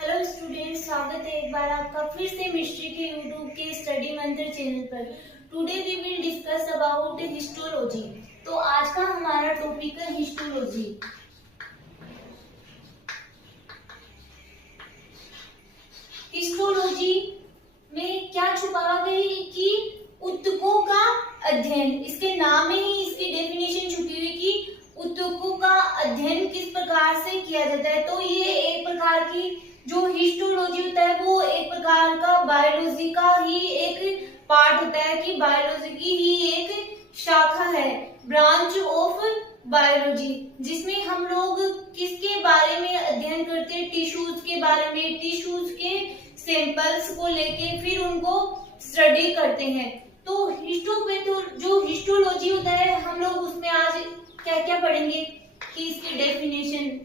Hello students, स्वागत है एक बार आपका फिर से मिस्ट्री के यूट्यूब के स्टडी मंत्र चैनल पर। Today we will discuss about histology. तो आज का हमारा टॉपिक है हिस्टोलॉजी। हिस्टोलॉजी में क्या छुपा गई कि ऊतकों का अध्ययन, इसके नाम में ही इसकी डेफिनेशन छुपी हुई कि ऊतकों का अध्ययन किस प्रकार से किया जाता है। तो ये एक प्रकार की जो हिस्टोलॉजी होता है वो एक प्रकार का बायोलॉजी का ही एक पार्ट होता है कि बायोलॉजी की ही एक शाखा है, ब्रांच ऑफ बायोलॉजी, जिसमें हम लोग किसके बारे में अध्ययन करते हैं, टिश्यूज के बारे में, टिश्यूज के सैंपल्स को लेके फिर उनको स्टडी करते हैं। तो जो हिस्टोलॉजी होता है हम लोग उसमें आज क्या क्या पढ़ेंगे कि इसकी डेफिनेशन,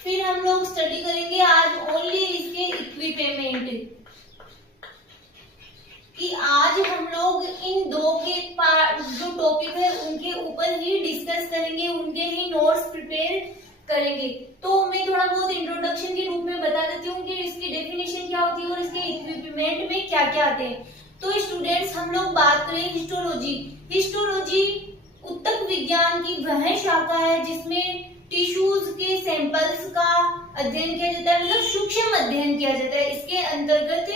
फिर हम लोग स्टडी करेंगे आज ओनली इसके इक्विपमेंट, कि आज हम लोग इन दो के जो टॉपिक है उनके ऊपर ही डिस्कस करेंगे, उनके ही नोट्स प्रिपेयर करेंगे। तो मैं थोड़ा बहुत इंट्रोडक्शन के रूप में बता देती हूँ कि इसकी डेफिनेशन क्या होती है और इसके इक्विपमेंट में क्या क्या आते हैं। तो स्टूडेंट्स, हम लोग बात करें हिस्टोलॉजी। हिस्टोलॉजी ऊतक विज्ञान की वह शाखा है जिसमें टिश्यूज के सैंपल्स का अध्ययन किया जाता है, मतलब सूक्ष्म अध्ययन किया जाता है। इसके अंतर्गत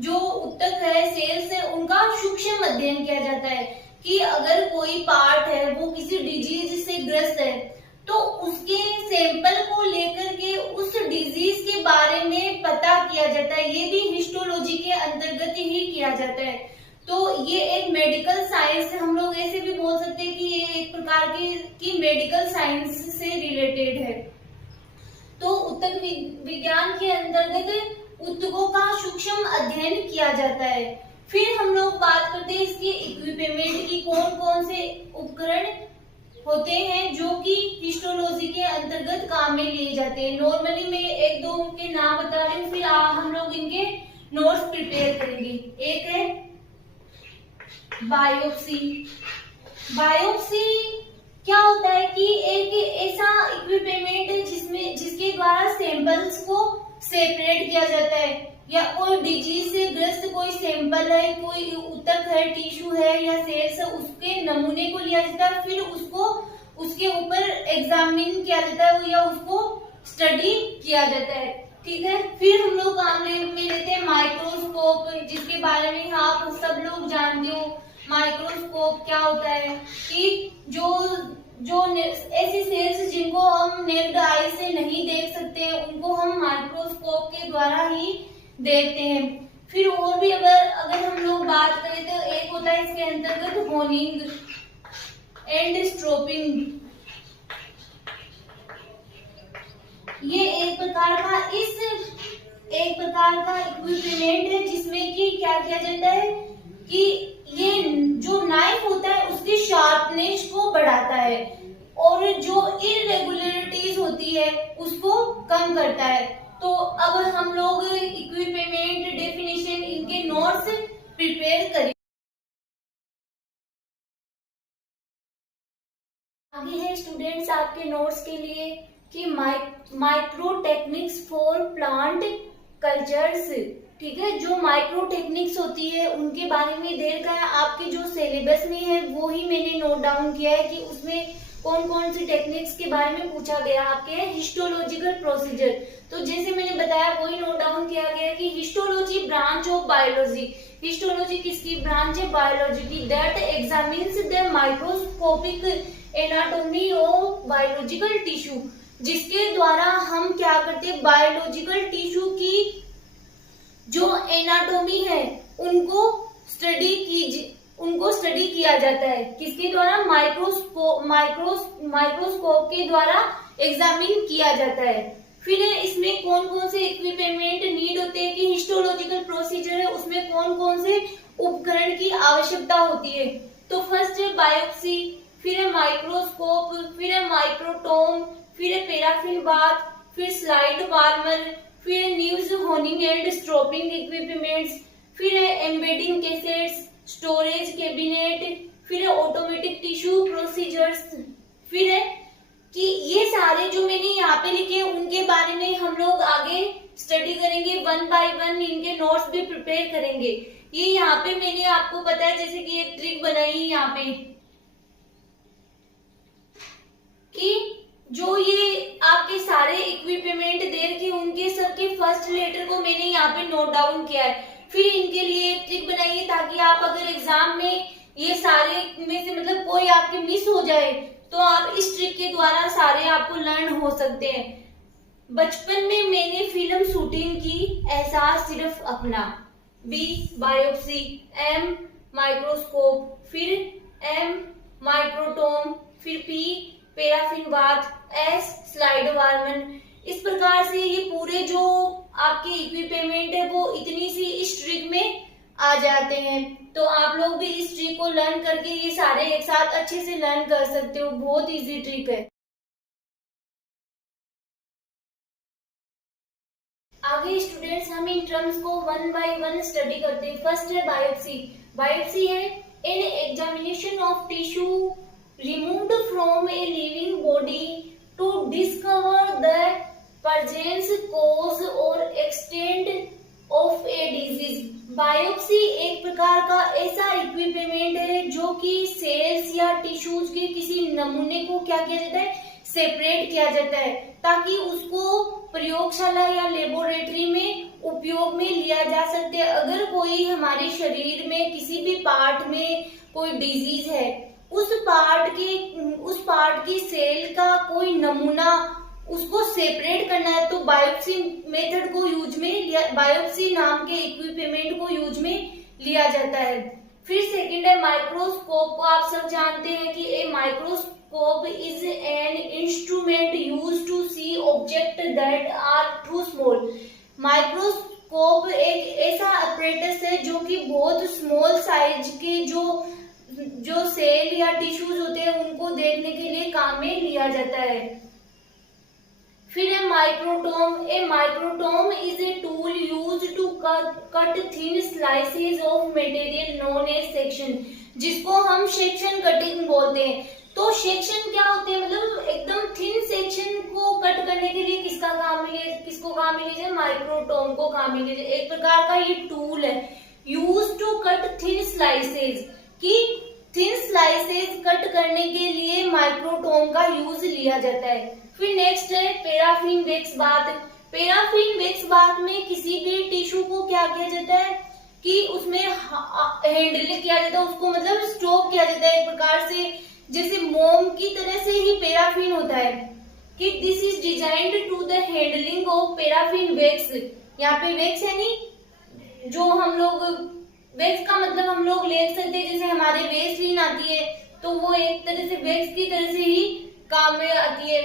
जो ऊतक है, सेल्स है, उनका सूक्ष्म अध्ययन किया जाता है कि अगर कोई पार्ट है वो किसी डिजीज से ग्रस्त है तो उसके सैंपल को लेकर के उस डिजीज के बारे में पता किया जाता है। ये भी हिस्टोलॉजी के अंतर्गत ही किया जाता है। तो ये एक मेडिकल साइंस है, हम लोग ऐसे भी बोल सकते हैं कि ये एक प्रकार की मेडिकल साइंस से रिलेटेड है। तो ऊतक विज्ञान के अंतर्गत ऊतकों का सूक्ष्म अध्ययन किया जाता है। फिर हम लोग बात करते हैं इसके इक्विपमेंट की, कौन कौन से उपकरण होते हैं जो कि हिस्टोलॉजी के अंतर्गत काम में लिए जाते हैं। नॉर्मली मैं एक दो के नाम बता रही हूँ, फिर हम लोग इनके नोट्स प्रिपेयर करेंगे। एक है बायोप्सी। बायोप्सी क्या होता है कि एक ऐसा इक्विपमेंट है जिसके द्वारा सैंपल्स को सेपरेट किया जाता है, या कोई डिजीज से ग्रस्त कोई सैंपल है, कोई ऊतक है, टिश्यू है या सेल्स है, उसके नमूने को लिया जाता है, फिर उसको उसके ऊपर एग्जामिन किया जाता है या उसको स्टडी किया जाता है। ठीक है। फिर हम लोग काम में लेते हैं माइक्रोस्कोप, जिसके बारे में आप सब लोग जानते हो। माइक्रोस्कोप क्या होता है कि जो ऐसी सेल्स जिनको हम नेक्ड आई से नहीं देख सकते हैं उनको हम माइक्रोस्कोप के द्वारा ही देखते हैं। फिर और भी अगर हम लोग बात करें तो एक होता है इसके अंतर्गत होनिंग एंड स्ट्रोपिंग। ये एक प्रकार का इक्विपमेंट है जिसमें कि क्या किया जाता है कि ये जो नाइफ होता है उसकी शार्पनेस को बढ़ाता है और जो इरेगुलरिटीज होती है उसको कम करता है। तो अब हम लोग इक्विपमेंट, डेफिनेशन, इनके नोट्स प्रिपेयर करें। आगे है स्टूडेंट्स आपके नोट्स के लिए कि micro techniques for plant cultures. ठीक है। जो माइक्रो टेक्निक्स होती है उनके बारे में देर का है, आपके जो सिलेबस में है वो ही मैंने नोट डाउन किया है कि उसमें कौन कौन सी टेक्निक्स के बारे में पूछा गया आपके हिस्टोलॉजिकल प्रोसीजर। तो जैसे मैंने बताया वही नोट डाउन किया गया कि histology branch of biology. Histology किसकी ब्रांच है? बायोलॉजी की। That examines the microscopic anatomy of biological tissue, जिसके द्वारा हम क्या करते हैं, बायोलॉजिकल टिश्यू की जो एनाटॉमी है उनको स्टडी किया जाता है। किसके द्वारा? माइक्रोस्कोप के द्वारा एग्जामिन किया जाता है। फिर इसमें कौन कौन से इक्विपमेंट नीड होते हैं कि हिस्टोलॉजिकल प्रोसीजर है उसमें कौन कौन से उपकरण की आवश्यकता होती है। तो फर्स्ट है बायोप्सी, फिर है माइक्रोस्कोप, फिर है माइक्रोटोम, फिर है पैराफिन बाथ, फिर स्लाइड वार्मर, फिर news honing and stropping equipments, फिर है एम्बेडिंग कैसेट्स, स्टोरेज कैबिनेट, फिर है ऑटोमेटिक टिश्यू प्रोसीजर्स, फिर है कि ये सारे जो मैंने यहाँ पे लिखे उनके बारे में हम लोग आगे स्टडी करेंगे, 1 बाय 1 इनके नोट्स भी प्रिपेयर करेंगे। ये यहाँ पे मैंने आपको बताया जैसे कि एक ट्रिक बनाई यहाँ पे कि जो ये आपके सारे इक्विपमेंट दे रखे उनके सबके फर्स्ट लेटर को मैंने यहाँ पे नोट डाउन किया है। फिर इनके लिए एक ट्रिक बनाइए ताकि आप अगर एग्जाम में ये सारे में से मतलब कोई आपके मिस हो जाए तो आप इस ट्रिक के द्वारा सारे आपको लर्न हो सकते हैं। बचपन में मैंने फिल्म शूटिंग की, एहसास सिर्फ अपना। बी बायोप्सी, एम माइक्रोस्कोप, फिर एम माइक्रोटोम, फिर P paraffin bath, S slide warmer. इस प्रकार से ये पूरे जो आपके इक्विपमेंट है वो इतनी सी इस ट्रिक में आ जाते हैं। तो आप लोग भी इस ट्रिक को लर्न करके ये सारे एक साथ अच्छे से लर्न कर सकते हो, बहुत इजी ट्रिक है। आगे स्टूडेंट्स हम इन टर्म्स को 1 बाय 1 स्टडी करते हैं। फर्स्ट है बायोप्सी। बायोप्सी है an examination of tissue removed from a living body to discover the presence, cause or extent of a disease। Biopsy एक प्रकार का ऐसा इक्विपमेंट है जो कि सेल्स या टिश्यूज के किसी नमूने को क्या किया जाता है, सेपरेट किया जाता है ताकि उसको प्रयोगशाला या लेबोरेटरी में उपयोग में लिया जा सकते हैं। अगर कोई हमारे शरीर में किसी भी पार्ट में कोई डिजीज है, उस पार्ट की सेल का कोई नमूना उसको सेपरेट करना है तो बायोप्सी मेथड को यूज में बायोप्सी नाम के इक्विपमेंट को यूज में लिया जाता है। फिर सेकंड है माइक्रोस्कोप को आप सब जानते हैं कि a microscope is an instrument used to see object that are too small. Microscope एक ऐसा apparatus है जो कि बहुत स्मॉल साइज के जो सेल या टिश्यूज होते हैं उनको देखने के लिए काम में लिया जाता है। फिर है microtome. A microtome is a tool used to cut thin slices of material known as section, जिसको हम सेक्शन कटिंग बोलते हैं। तो सेक्शन क्या होते हैं, मतलब एकदम थिन सेक्शन को कट करने के लिए किसको काम में लीजिए, माइक्रोटोम को काम में लीजिए। एक प्रकार का ये टूल है use to cut thin slices, कि थिन स्लाइसेस कट करने के लिए माइक्रोटोम का यूज लिया जाता है। फिर नेक्स्ट है paraffin wax bath. Paraffin wax bath में किसी भी टिश्यू को क्या किया जाता है कि उसमें हैंडल किया जाता है, उसको मतलब स्टॉप किया जाता है एक प्रकार से, जैसे मोम की तरह से ही पैराफिन होता है कि this is designed to the handling of paraffin wax. यहाँ पे वैक्स है नहीं, जो हम लोग वैक्स का मतलब हम लोग ले सकते हैं, जैसे हमारे वेस्लिन आती है तो वो एक तरह से वैक्स की तरह से ही काम में आती है।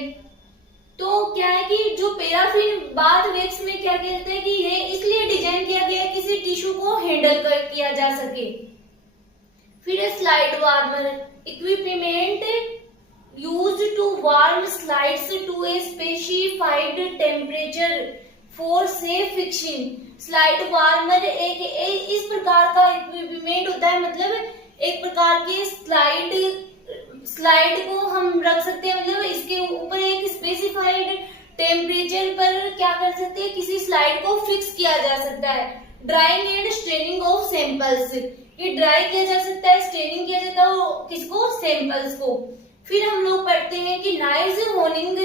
तो क्या है कि जो पैराफिन बाथ वैक्स में क्या किया जाता है कि ये इसलिए डिजाइन किया गया है किसी टिश्यू को हैंडल किया जा सके। फिर है slide warmer. Equipment used to warm slides to a specified temperature for safe fixing. Slide warmer एक इस प्रकार का इक्विपमेंट होता है, मतलब एक प्रकार के स्लाइड को हम रख सकते हैं, मतलब इसके ऊपर एक स्पेसिफाइड टेम्परेचर पर क्या कर सकते हैं, किसी स्लाइड को फिक्स किया जा सकता है। Drying and straining of samples, ये ड्राई किया जा सकता है, स्ट्रेनिंग किया जाता है किसको, सैंपल्स को। फिर हम लोग पढ़ते हैं कि knives, honing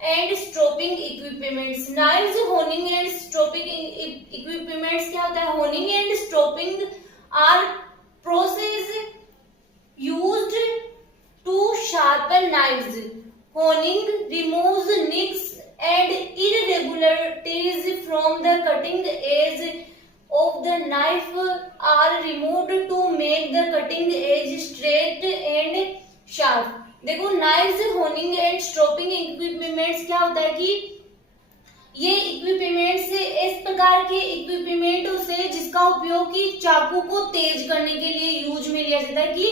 and stropping equipments. Knives, honing and stropping equipments क्या होता है, honing and stropping are process used to sharpen knives. Honing removes nicks and irregularities from the cutting edge of the knife are removed to make the cutting edge straight and sharp। देखो knives, honing and stropping equipments क्या होता है कि ये equipment से इस प्रकार के इक्विपमेंट से जिसका उपयोग कि चाकू को तेज करने के लिए यूज में लिया जाता है, कि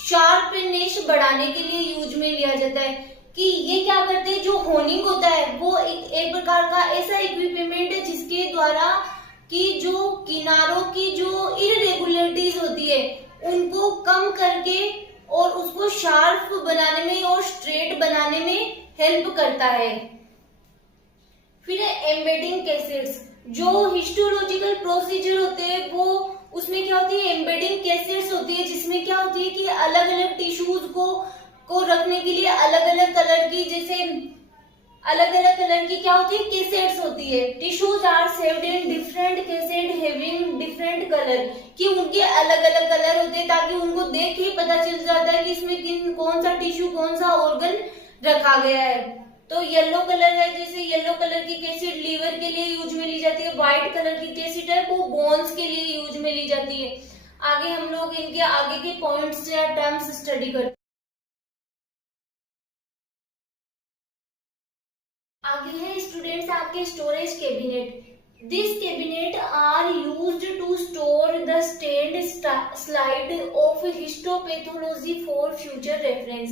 शार्पनेस बढ़ाने के लिए यूज में लिया जाता है। कि ये क्या करते हैं, जो होनिंग होता है वो एक प्रकार का ऐसा इक्विपमेंट है जिसके द्वारा कि जो किनारों की जो इरेगुलरिटीज होती है उनको कम करके और उसको शार्प बनाने में और स्ट्रेट बनाने में हेल्प करता है। फिर है एम्बेडिंग कैसेट्स। जो हिस्टोलॉजिकल प्रोसीजर होते हैं वो उसमें क्या होती है, एम्बेडिंग कैसेट्स होती है, जिसमें क्या होती है कि अलग अलग टिश्यूज को रखने के लिए अलग अलग कलर की, जैसे अलग अलग कलर की क्या होती है, कैसेट्स होती है। Tissues are saved in different cassette having different colour, कि उनके अलग अलग कलर होते हैं ताकि उनको देख के पता चल जाता है कि इसमें कौन सा टिश्यू कौन सा ऑर्गन रखा गया है। तो येलो कलर है, जैसे येलो कलर की कैसेट लीवर के लिए यूज में ली जाती है, व्हाइट कलर की कैसेट है वो बोन्स के लिए यूज में ली जाती है। आगे हम लोग इनके आगे के पॉइंट्स या टर्म्स स्टडी करते हैं। आगे है स्टूडेंट्स आपके storage cabinet. This cabinet are used to store the stained slide of histopathology for future reference.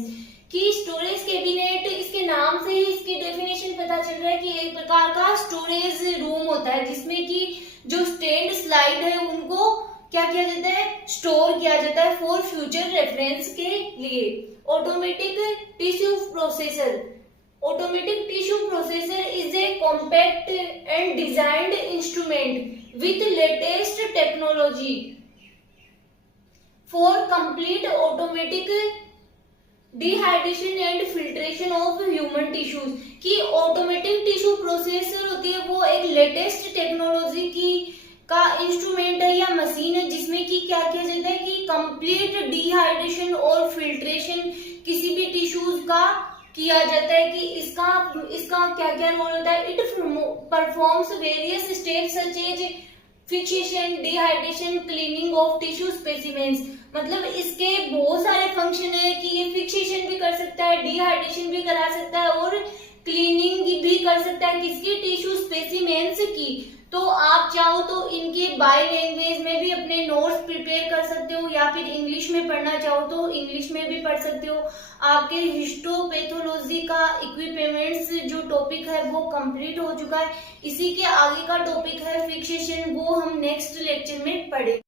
कि स्टोरेज कैबिनेट, इसके नाम से ही इसकी डेफिनेशन पता चल रहा है कि एक प्रकार का स्टोरेज रूम होता है जिसमें कि जो स्टेन्ड स्लाइड है उनको क्या किया जाता है, स्टोर किया जाता है फॉर फ्यूचर रेफरेंस के लिए। Automatic tissue processor. Automatic tissue processor is a compact and designed instrument with latest technology for complete automatic dehydration and filtration of human tissues। कि ऑटोमेटिक टिश्यू प्रोसेसर होती है वो एक लेटेस्ट टेक्नोलॉजी की का instrument है या मशीन है जिसमें कि क्या किया जाता है कि कंप्लीट डिहाइड्रेशन और फिल्ट्रेशन किसी भी टिश्यूज का किया जाता है। कि इसका क्या क्या रोल होता है, it performs various steps such as fixation, dehydration, cleaning of tissue specimens. मतलब इसके बहुत सारे फंक्शन है कि ये फिक्सेशन भी कर सकता है, डिहाइड्रेशन भी करा सकता है और क्लीनिंग भी कर सकता है किसकी, टिश्यू स्पेसिमेंस की। तो आप चाहो तो इनके बाय लैंग्वेज में भी अपने नोट्स प्रिपेयर कर सकते हो या फिर इंग्लिश में पढ़ना चाहो तो इंग्लिश में भी पढ़ सकते हो। आपके हिस्टोपैथोलॉजी का इक्विपमेंट्स जो टॉपिक है वो कंप्लीट हो चुका है। इसी के आगे का टॉपिक है फिक्सेशन, वो हम नेक्स्ट लेक्चर में पढ़ेंगे।